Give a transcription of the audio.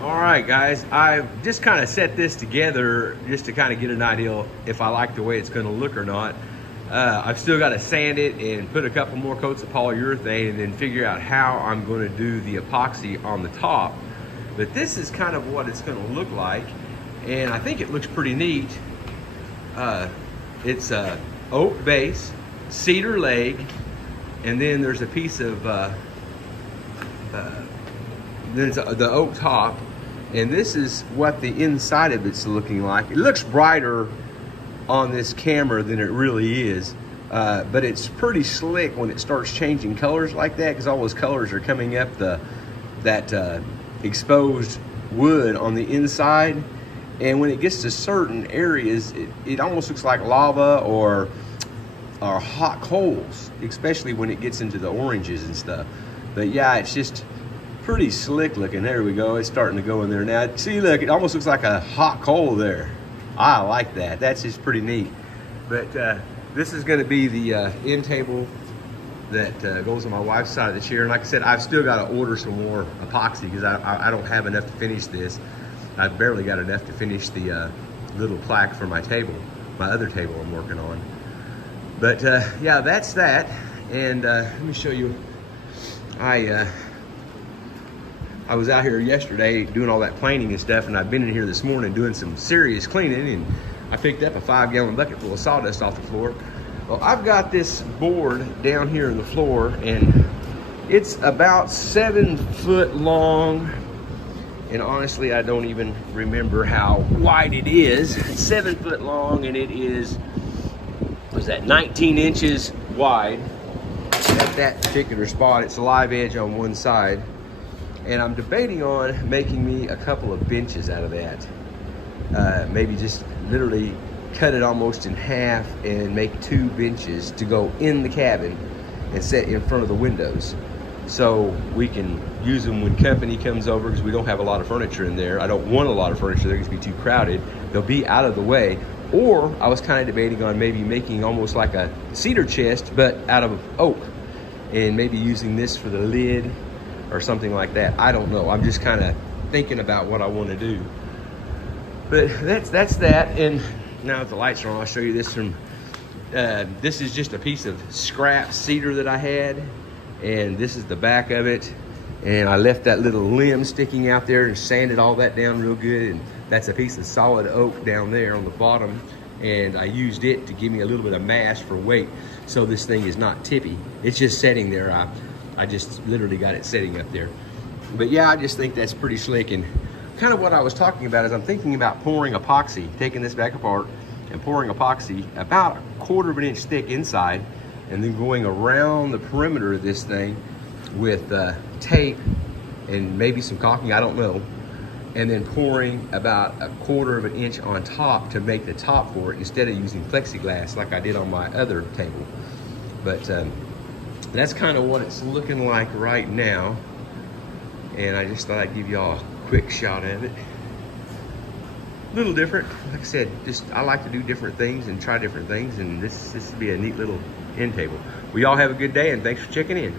All right, guys, I've just kind of set this together just to kind of get an idea if I like the way it's going to look or not. I've still got to sand it and put a couple more coats of polyurethane and then figure out how I'm going to do the epoxy on the top. But this is kind of what it's going to look like, and I think it looks pretty neat. It's a oak base, cedar leg, and then there's a piece of there's the oak top. And this is what the inside of it's looking like. It looks brighter on this camera than it really is, but it's pretty slick when it starts changing colors like that, because all those colors are coming up that exposed wood on the inside. And when it gets to certain areas, it almost looks like lava or hot coals, especially when it gets into the oranges and stuff. But yeah, it's just pretty slick looking. There we go. It's starting to go in there now. See, look, it almost looks like a hot coal there. I like that. That's just pretty neat. But this is going to be the end table that goes on my wife's side of the chair. And like I said, I've still got to order some more epoxy because I don't have enough to finish this. I've barely got enough to finish the little plaque for my table, my other table I'm working on. But yeah, that's that. And let me show you. I was out here yesterday doing all that planing and stuff, and I've been in here this morning doing some serious cleaning, and I picked up a 5-gallon bucket full of sawdust off the floor. Well, I've got this board down here in the floor, and it's about 7 foot long, and honestly, I don't even remember how wide it is. It's 7 foot long, and it is, was that 19 inches wide at that particular spot. It's a live edge on one side. And I'm debating on making me a couple of benches out of that. Maybe just literally cut it almost in half and make 2 benches to go in the cabin and set in front of the windows. So we can use them when company comes over, because we don't have a lot of furniture in there. I don't want a lot of furniture there, it's gonna be too crowded. They'll be out of the way. Or I was kind of debating on maybe making almost like a cedar chest, but out of oak, and maybe using this for the lid or something like that. I don't know. I'm just kind of thinking about what I want to do. But that's that. And now that the lights are on, I'll show you this from, this is just a piece of scrap cedar that I had. And this is the back of it. And I left that little limb sticking out there and sanded all that down real good. And that's a piece of solid oak down there on the bottom. And I used it to give me a little bit of mass for weight, so this thing is not tippy. It's just sitting there. I just literally got it sitting up there. But yeah, I just think that's pretty slick. And kind of what I was talking about is I'm thinking about pouring epoxy, taking this back apart and pouring epoxy about 1/4 of an inch thick inside, and then going around the perimeter of this thing with tape and maybe some caulking, I don't know. And then pouring about 1/4 of an inch on top to make the top for it, instead of using plexiglass like I did on my other table. But that's kind of what it's looking like right now. And I just thought I'd give y'all a quick shot of it. A little different. Like I said, just I like to do different things and try different things, and this would be a neat little end table. Well, y'all have a good day, and thanks for checking in.